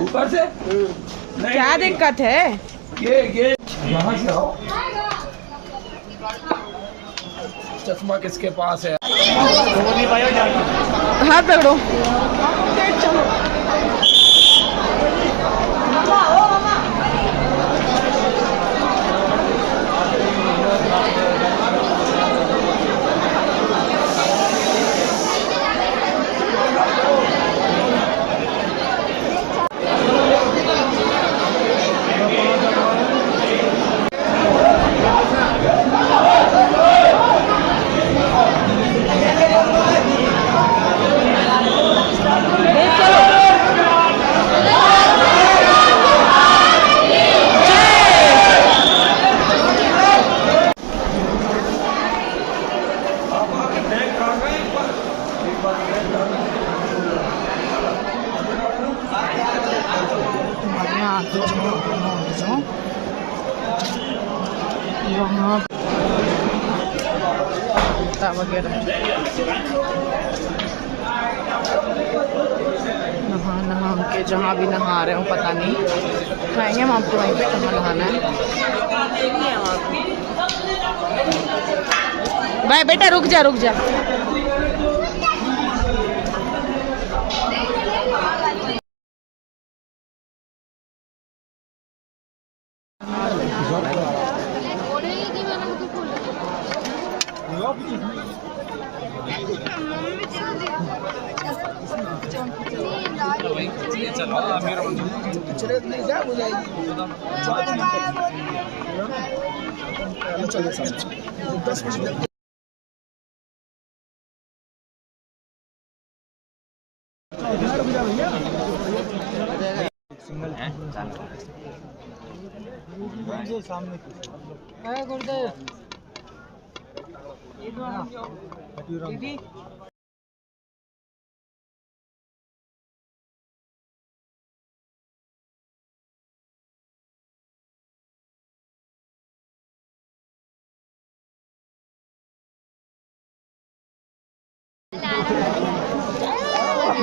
ऊपर से क्या दिक्कत है? ये यहाँ से आओ। चश्मा किसके पास है? हाथ पकड़ो। वगैरह नहा के जहाँ भी नहा रहे हो पता नहीं, खाएंगे हम आपको वहीं पे कहाँ नहाना है। भाई बेटा रुक जा रुक जा।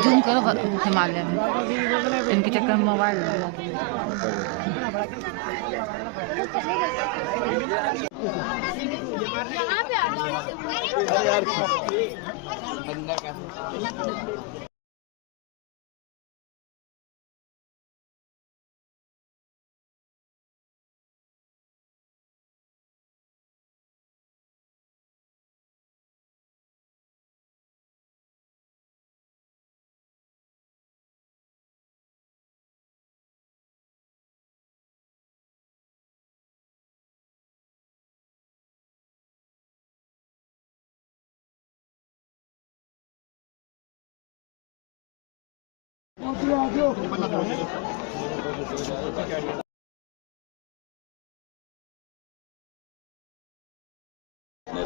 जूम करो हिमालय में, इनके चक्कर में मोबाइल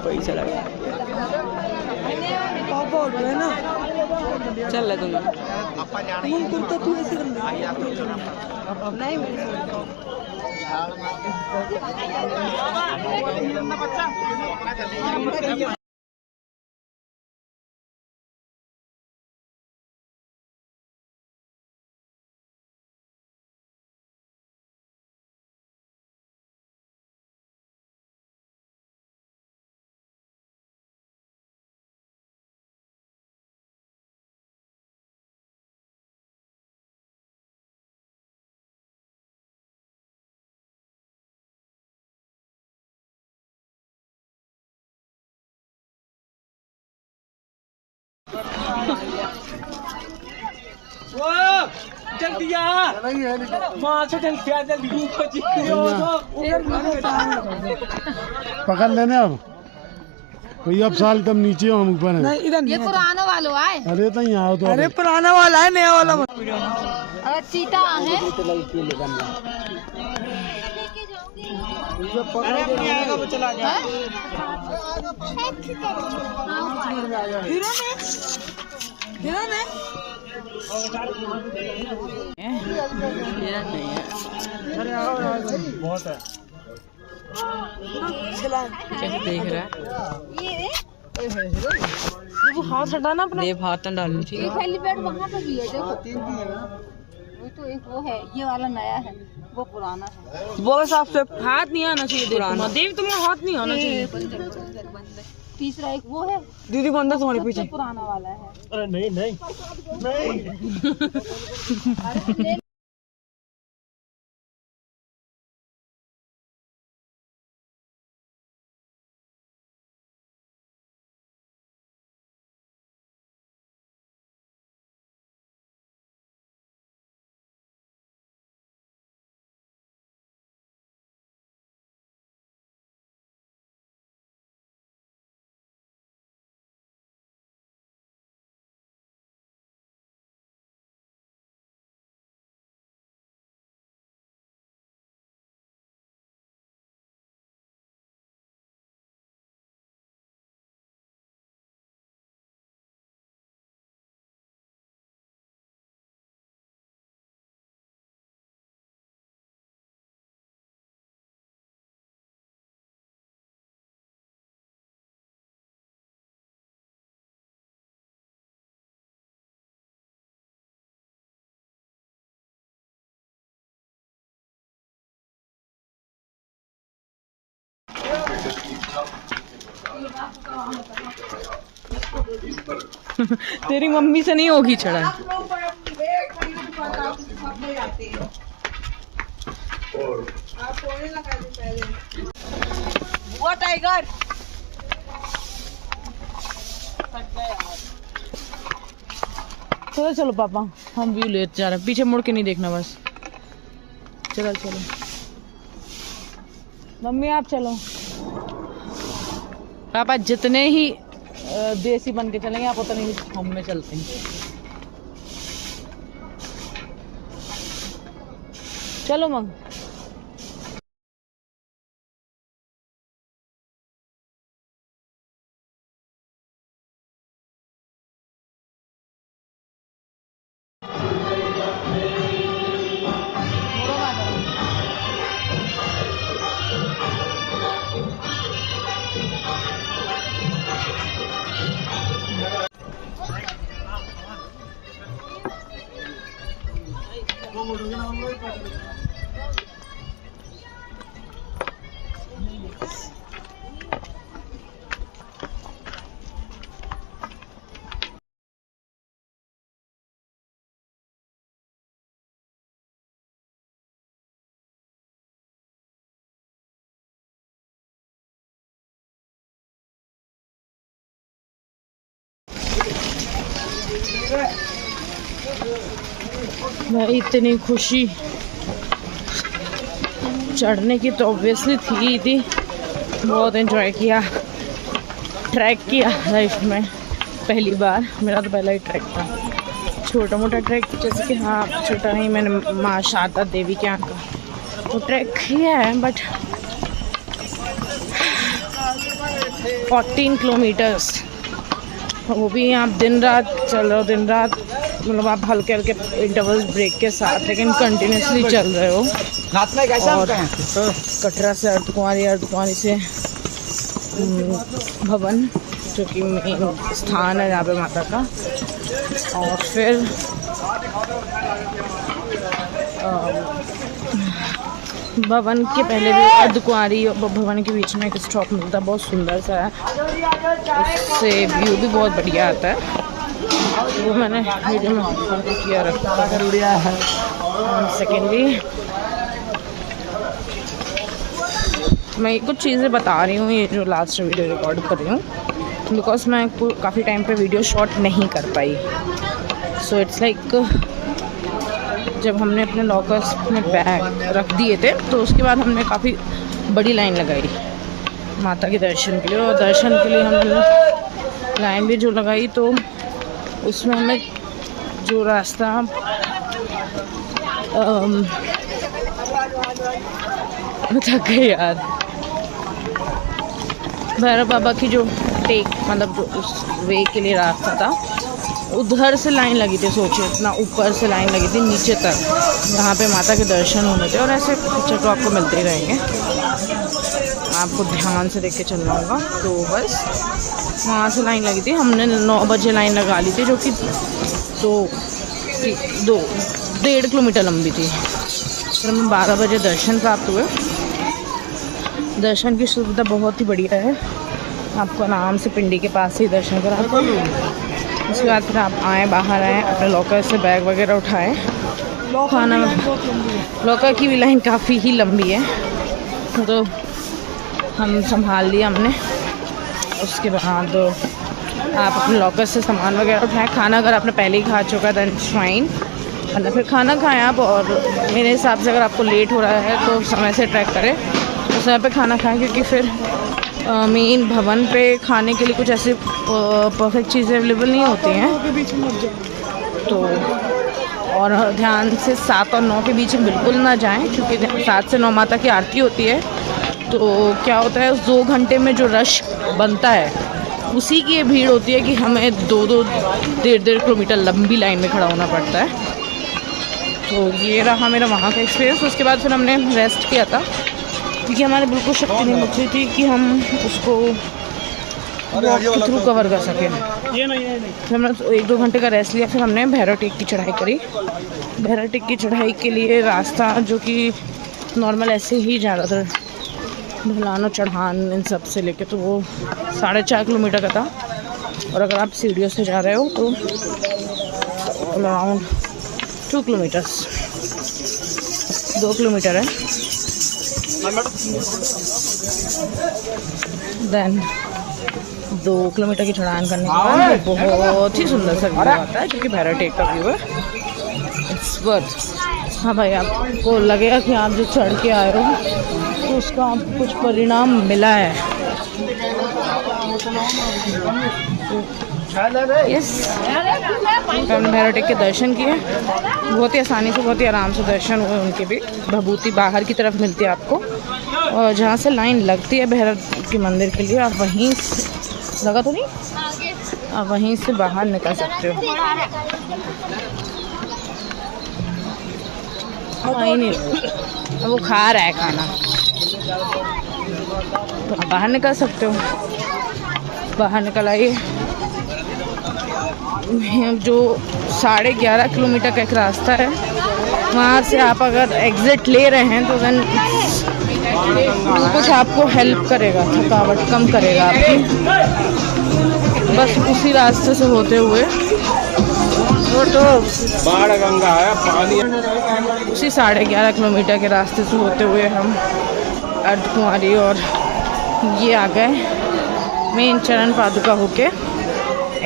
पैसा लगा ना चल ले तुम तू ऐसे नहीं जल्दी आ मां से जल्दी आ जल्दी पकड़ लेने अब कोई अब साल कम नीचे हम ऊपर है। नहीं इधर ये पुराना वाला है। अरे तो यहाँ तो अरे पुराना वाला है नया वाला अरे चीता है बहुत है। कैसे देख रहा है हाथ हटाना अपना, देव हाथ न डालनी, ठीक है। हेलीपैड वहाँ पे भी है, देखो। वो तो एक वो है, ये वाला नया है, वो पुराना है। वो हिसाब से हाथ नहीं आना चाहिए देव, तुम्हें हाथ नहीं आना चाहिए। बंद। तीसरा एक वो है, दीदी को अंदर से हमारे पीछे। पुराना वाला है। अरे नहीं नहीं नहीं तेरी मम्मी से नहीं होगी चढ़ा। वो टाइगर चलो चलो पापा, हम व्यू लेते जा रहे हैं, पीछे मुड़ के नहीं देखना बस। चलो चलो मम्मी आप चलो। पापा जितने ही देसी बन के चलेंगे आप उतने ही हम में चलते हैं। चलो मम। भाई इतनी खुशी चढ़ने की तो ऑब्वियसली थी, बहुत एंजॉय किया, ट्रैक किया लाइफ में पहली बार। मेरा तो पहला ही ट्रैक था, छोटा मोटा ट्रैक, जैसे कि हाँ छोटा नहीं, मैंने माँ शारदा देवी के यहाँ का वो ट्रैक किया है, बट 14 किलोमीटर्स, वो भी आप दिन रात चल रहे हो, दिन रात मतलब आप हल्के हल्के इंटरवल्स ब्रेक के साथ, लेकिन कंटिन्यूसली चल रहे हो। और कटरा से अर्धकुंवारी से भवन, जो कि मेन स्थान है यहाँ पे माता का, और फिर भवन के पहले भी अर्धकुंवारी और भवन के बीच में एक स्टॉप मिलता है, बहुत सुंदर सा है, उससे व्यू भी बहुत बढ़िया आता है। वो मैंने वीडियो में किया रखा है। सेकेंडली मैं कुछ चीज़ें बता रही हूँ, ये जो लास्ट वीडियो रिकॉर्ड कर रही हूँ, बिकॉज मैं काफ़ी टाइम पे वीडियो शॉट नहीं कर पाई। सो इट्स लाइक जब हमने अपने लॉकर्स में बैग रख दिए थे, तो उसके बाद हमने काफ़ी बड़ी लाइन लगाई माता के दर्शन के लिए, और दर्शन के लिए हमने लाइन भी जो लगाई, तो उसमें हमें जो रास्ता थक गए यार, भैरव बाबा की जो टेक मतलब जो उस वे के लिए रास्ता था, उधर से लाइन लगी थी, सोचिए इतना ऊपर से लाइन लगी थी नीचे तक, जहाँ पे माता के दर्शन होने थे। और ऐसे पिक्चर तो आपको मिलते ही रहेंगे, आपको ध्यान से देख के चलना होगा। तो बस वहाँ से लाइन लगी थी, हमने 9 बजे लाइन लगा ली थी, जो कि 1.5 किलोमीटर लंबी थी। फिर हमें 12 बजे दर्शन प्राप्त हुए। दर्शन की सुविधा बहुत ही बढ़िया है, आपको आराम से पिंडी के पास ही दर्शन कराते हैं। उसके बाद फिर आप बाहर आएँ, अपने लॉकर से बैग वगैरह उठाएँ। खाना लॉकर की भी लाइन काफ़ी ही लंबी है, तो हम संभाल लिया हमने। उसके बाद आप अपने लॉकर से सामान वगैरह उठाएं। खाना अगर आपने पहले ही खा चुका देन फाइन, वरना फिर खाना खाएं आप। और मेरे हिसाब से अगर आपको लेट हो रहा है तो समय से ट्रैक करें, उस समय पे खाना खाएं, क्योंकि फिर मेन भवन पे खाने के लिए कुछ ऐसे परफेक्ट चीज़ें अवेलेबल नहीं होती हैं। तो और ध्यान से 7 और 9 के बीच में बिल्कुल ना जाएं, क्योंकि 7 से 9 माता की आरती होती है। तो क्या होता है, उस 2 घंटे में जो रश बनता है उसी की ये भीड़ होती है कि हमें 2-1.5 किलोमीटर लंबी लाइन में खड़ा होना पड़ता है। तो ये रहा मेरा वहाँ का एक्सपीरियंस। उसके बाद फिर हमने रेस्ट किया था, क्योंकि हमारे बिल्कुल शक्ति नहीं बची थी कि हम उसको वॉक के थ्रू कवर कर सकें। फिर हमने 1-2 घंटे का रेस्ट लिया। फिर हमने भैरव टेक की चढ़ाई करी। भैरव टेक की चढ़ाई के लिए रास्ता जो कि नॉर्मल ऐसे ही ज़्यादातर ढलान और चढ़ान इन सब से लेके, तो वो 4.5 किलोमीटर का था। और अगर आप सीढ़ियों से जा रहे हो तो अराउंड 2 किलोमीटर्स, 2 किलोमीटर है। देन 2 किलोमीटर की चढ़ान करने के बाद बहुत ही सुंदर सा व्यू आता है, जो कि भैरव टेक का व्यू है। It's worth. हाँ भाई, आपको लगेगा कि आप जो चढ़ के आए हो तो उसका आपको कुछ परिणाम मिला है। यस, हमने भैरव टेक के दर्शन किए, बहुत ही आसानी से, बहुत ही आराम से दर्शन हुए उनके भी। भभूति बाहर की तरफ मिलती है आपको, और जहाँ से लाइन लगती है भैरव के मंदिर के लिए, आप वहीं लगा तो नहीं, आप वहीं से बाहर निकल सकते हो। नहीं, वो खा रहा है खाना, तो आप बाहर निकल सकते हो। बाहर निकल आइए। जो 11.5 किलोमीटर का एक रास्ता है, वहाँ से आप अगर एग्ज़िट ले रहे हैं तो देन कुछ आपको हेल्प करेगा, थकावट कम करेगा आपकी। बस उसी रास्ते से होते हुए तो बाढ़ गंगा है पानी, उसी 11.5 किलोमीटर के रास्ते से होते हुए हम अर्धकुंवारी और ये आ गए मेन चरण पादुका होके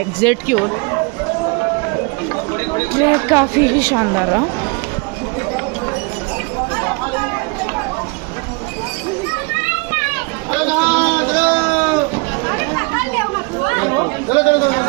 एग्जिट की ओर। ट्रैक काफ़ी ही शानदार रहा। चलो चलो चलो।